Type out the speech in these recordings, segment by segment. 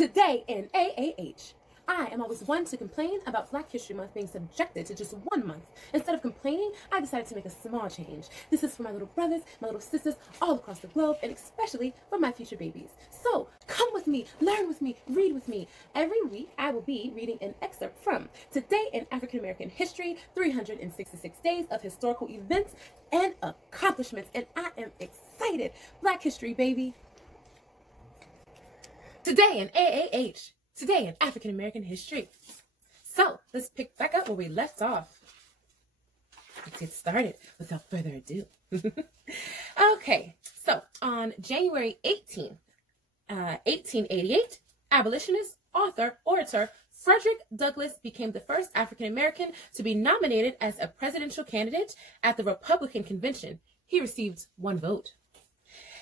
Today in AAH, I am always one to complain about Black History Month being subjected to just 1 month. Instead of complaining, I decided to make a small change. This is for my little brothers, my little sisters, all across the globe, and especially for my future babies. So come with me, learn with me, read with me. Every week, I will be reading an excerpt from Today in African American History, 366 Days of Historical Events and Accomplishments. And I am excited. Black History, baby. Today in AAH. Today in African American History. So let's pick back up where we left off. Let's get started without further ado. Okay, so on January 18, 1888, abolitionist, author, orator Frederick Douglass became the first African American to be nominated as a presidential candidate at the Republican Convention. He received 1 vote.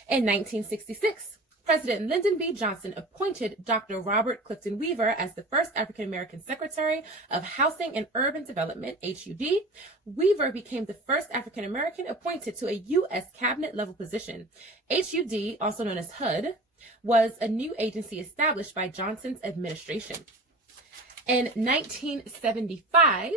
In 1966, President Lyndon B. Johnson appointed Dr. Robert Clifton Weaver as the first African-American Secretary of Housing and Urban Development, HUD. Weaver became the first African-American appointed to a U.S. cabinet-level position. HUD, also known as HUD, was a new agency established by Johnson's administration. In 1975,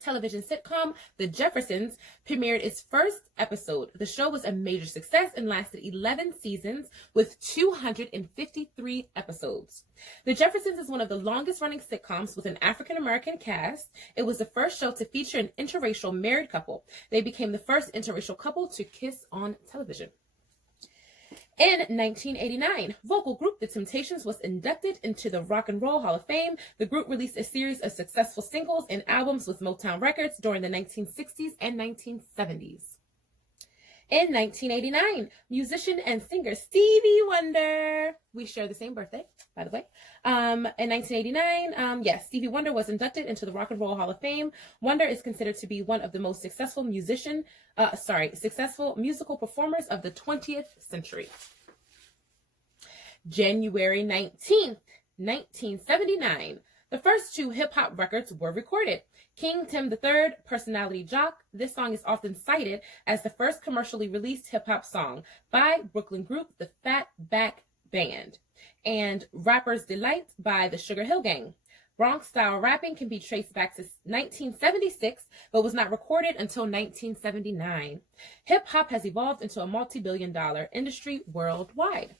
television sitcom The Jeffersons premiered its first episode. The show was a major success and lasted 11 seasons with 253 episodes. The Jeffersons is one of the longest running sitcoms with an African-American cast. It was the first show to feature an interracial married couple. They became the first interracial couple to kiss on television. In 1989, vocal group The Temptations was inducted into the Rock and Roll Hall of Fame. The group released a series of successful singles and albums with Motown Records during the 1960s and 1970s. In 1989, musician and singer Stevie Wonder, we share the same birthday, by the way. In 1989, Stevie Wonder was inducted into the Rock and Roll Hall of Fame. Wonder is considered to be one of the most successful successful musical performers of the 20th century. January 19th, 1979, the first 2 hip-hop records were recorded. King Tim III, Personality Jock. This song is often cited as the first commercially released hip-hop song by Brooklyn group The Fat Back Band, and Rapper's Delight by the Sugar Hill Gang. Bronx-style rapping can be traced back to 1976, but was not recorded until 1979. Hip-hop has evolved into a multi-billion-dollar industry worldwide.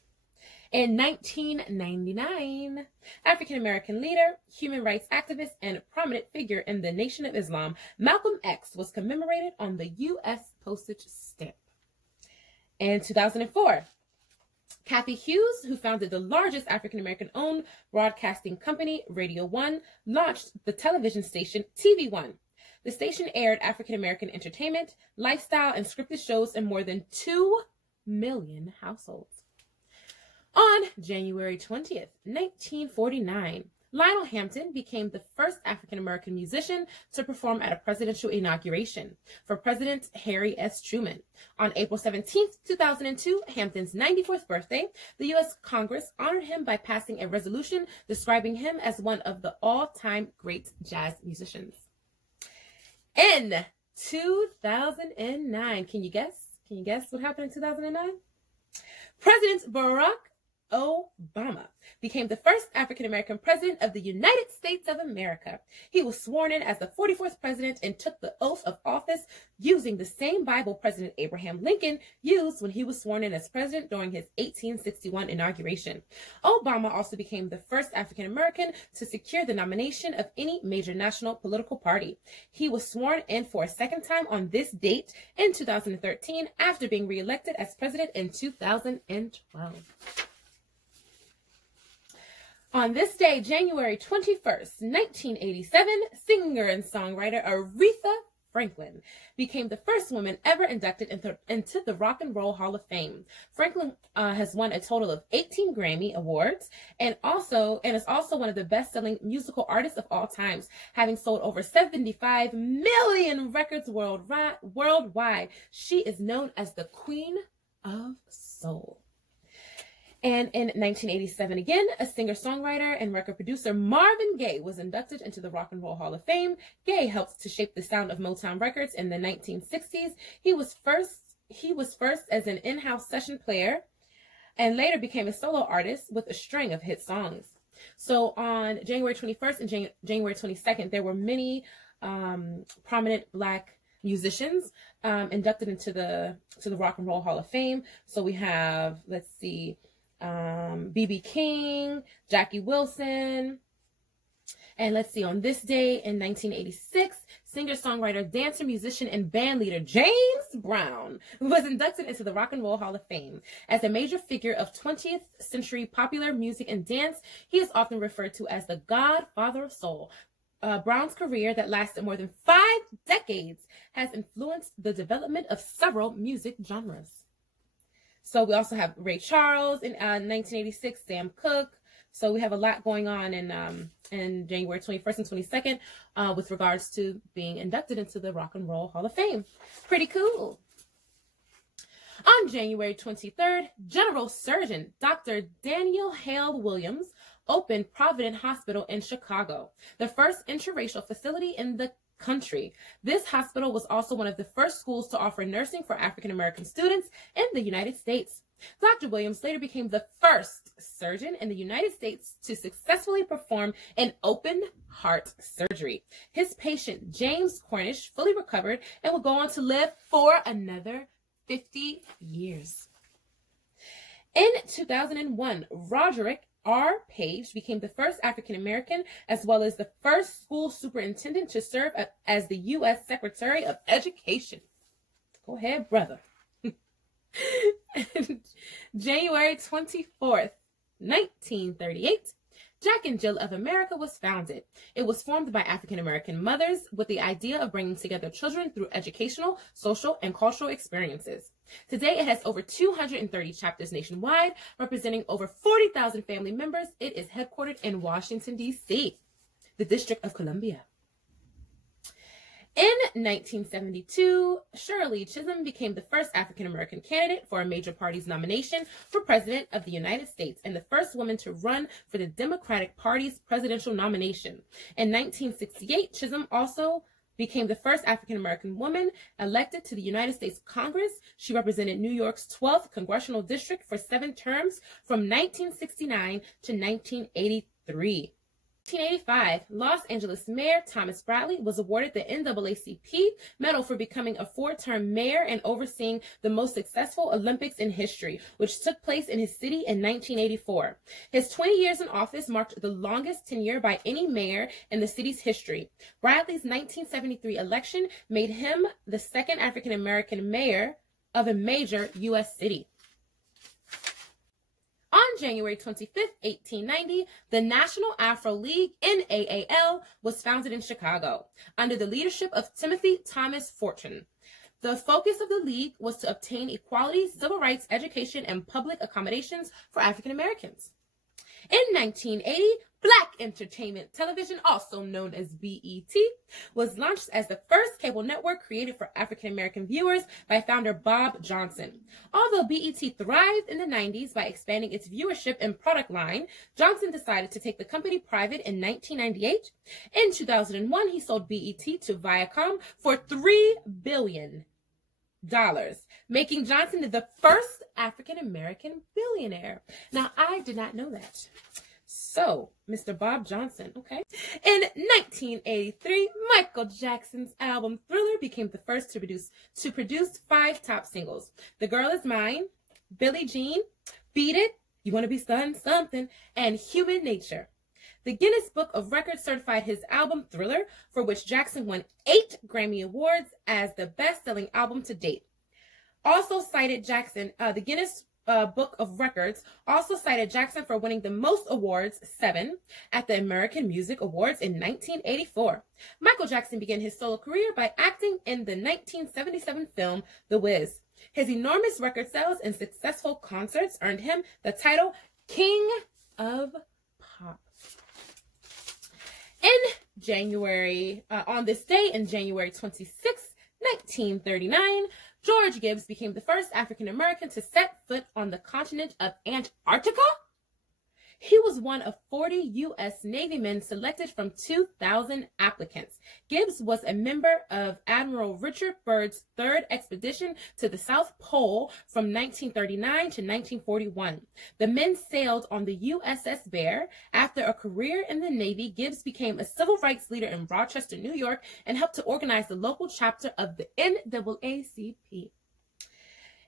In 1999, African-American leader, human rights activist, and prominent figure in the Nation of Islam, Malcolm X, was commemorated on the U.S. postage stamp. In 2004, Kathy Hughes, who founded the largest African-American owned broadcasting company, Radio One, launched the television station TV One. The station aired African-American entertainment, lifestyle, and scripted shows in more than 2 million households. On January 20th, 1949, Lionel Hampton became the first African-American musician to perform at a presidential inauguration for President Harry S. Truman. On April 17th, 2002, Hampton's 94th birthday, the U.S. Congress honored him by passing a resolution describing him as one of the all-time great jazz musicians. In 2009, can you guess? Can you guess what happened in 2009? President Barack Obama became the first African-American president of the United States of America. He was sworn in as the 44th president and took the oath of office using the same Bible President Abraham Lincoln used when he was sworn in as president during his 1861 inauguration. Obama also became the first African-American to secure the nomination of any major national political party. He was sworn in for a second time on this date in 2013 after being reelected as president in 2012. On this day, January 21st, 1987, singer and songwriter Aretha Franklin became the first woman ever inducted into the Rock and Roll Hall of Fame. Franklin has won a total of 18 Grammy Awards and is also one of the best-selling musical artists of all times, having sold over 75 million records worldwide. She is known as the Queen of Soul. And in 1987 again, a singer-songwriter and record producer Marvin Gaye was inducted into the Rock and Roll Hall of Fame. Gaye helped to shape the sound of Motown Records in the 1960s. He was first as an in-house session player and later became a solo artist with a string of hit songs. So on January 21st and January 22nd, there were many prominent Black musicians inducted into the Rock and Roll Hall of Fame. So we have, let's see, B.B. King, Jackie Wilson, and let's see, on this day in 1986, singer-songwriter, dancer, musician, and band leader James Brown was inducted into the Rock and Roll Hall of Fame. As a major figure of 20th century popular music and dance, he is often referred to as the Godfather of Soul. Brown's career that lasted more than 5 decades has influenced the development of several music genres. So we also have Ray Charles in 1986, Sam Cooke. So we have a lot going on in January 21st and 22nd with regards to being inducted into the Rock and Roll Hall of Fame. Pretty cool. On January 23rd, General Surgeon Dr. Daniel Hale Williams opened Providence Hospital in Chicago, the first interracial facility in the country. This hospital was also one of the first schools to offer nursing for African American students in the United States. Dr. Williams later became the first surgeon in the United States to successfully perform an open heart surgery. His patient, James Cornish, fully recovered and would go on to live for another 50 years. In 2001, Roderick R. Page became the first African American as well as the first school superintendent to serve as the U.S. Secretary of Education. Go ahead, brother. January 24th, 1938, Jack and Jill of America was founded. It was formed by African American mothers with the idea of bringing together children through educational, social, and cultural experiences. Today, it has over 230 chapters nationwide, representing over 40,000 family members. It is headquartered in Washington, D.C., the District of Columbia. In 1972, Shirley Chisholm became the first African-American candidate for a major party's nomination for President of the United States and the first woman to run for the Democratic Party's presidential nomination. In 1968, Chisholm also became the first African-American woman elected to the United States Congress. She represented New York's 12th Congressional District for 7 terms from 1969 to 1983. 1985, Los Angeles Mayor Thomas Bradley was awarded the NAACP medal for becoming a 4-term mayor and overseeing the most successful Olympics in history, which took place in his city in 1984. His 20 years in office marked the longest tenure by any mayor in the city's history. Bradley's 1973 election made him the second African-American mayor of a major U.S. city. On January 25th, 1890, the National Afro League, NAAL, was founded in Chicago under the leadership of Timothy Thomas Fortune. The focus of the league was to obtain equality, civil rights, education, and public accommodations for African Americans. In 1980, Black Entertainment Television, also known as BET, was launched as the first cable network created for African American viewers by founder Bob Johnson. Although BET thrived in the 90s by expanding its viewership and product line, Johnson decided to take the company private in 1998. In 2001, he sold BET to Viacom for $3 billion, making Johnson the first African American billionaire. Now, I did not know that. So, Mr. Bob Johnson, okay. In 1983, Michael Jackson's album Thriller became the first to produce 5 top singles: The Girl Is Mine, Billie Jean, Beat It, You Want to Be Something, and Human Nature. The Guinness Book of Records certified his album Thriller, for which Jackson won 8 Grammy Awards, as the best-selling album to date. Also cited Jackson, the Guinness Book of Records also cited Jackson for winning the most awards, 7, at the American Music Awards in 1984. Michael Jackson began his solo career by acting in the 1977 film The Wiz. His enormous record sales and successful concerts earned him the title King of Pop. In January, on this day, in January 26, 1939, George Gibbs became the first African American to set foot on the continent of Antarctica. He was one of 40 U.S. Navy men selected from 2,000 applicants. Gibbs was a member of Admiral Richard Byrd's third expedition to the South Pole from 1939 to 1941. The men sailed on the USS Bear. After a career in the Navy, Gibbs became a civil rights leader in Rochester, New York, and helped to organize the local chapter of the NAACP.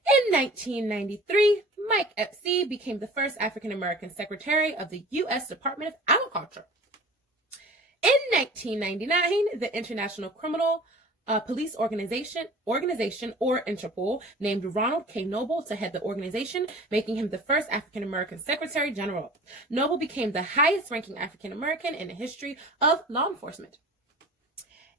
In 1993, Mike Epstein became the first African-American Secretary of the U.S. Department of Agriculture. In 1999, the International Criminal Police Organization, or Interpol, named Ronald K. Noble to head the organization, making him the first African-American Secretary General. Noble became the highest-ranking African-American in the history of law enforcement.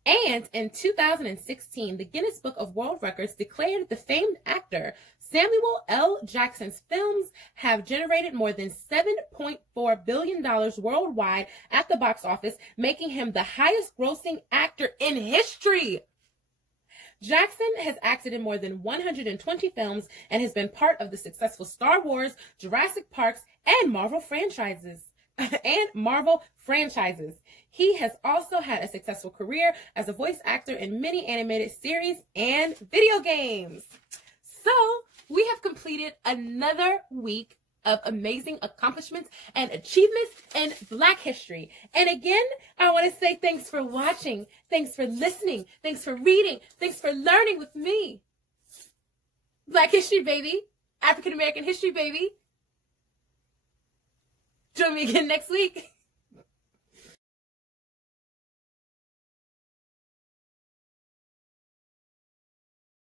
And in 2016, the Guinness Book of World Records declared the famed actor Samuel L. Jackson's films have generated more than $7.4 billion worldwide at the box office, making him the highest-grossing actor in history. Jackson has acted in more than 120 films and has been part of the successful Star Wars, Jurassic Parks, and Marvel franchises. He has also had a successful career as a voice actor in many animated series and video games. So, we have completed another week of amazing accomplishments and achievements in Black history. And again, I want to say thanks for watching, thanks for listening, thanks for reading, thanks for learning with me. Black history, baby. African American history, baby. Join me again next week.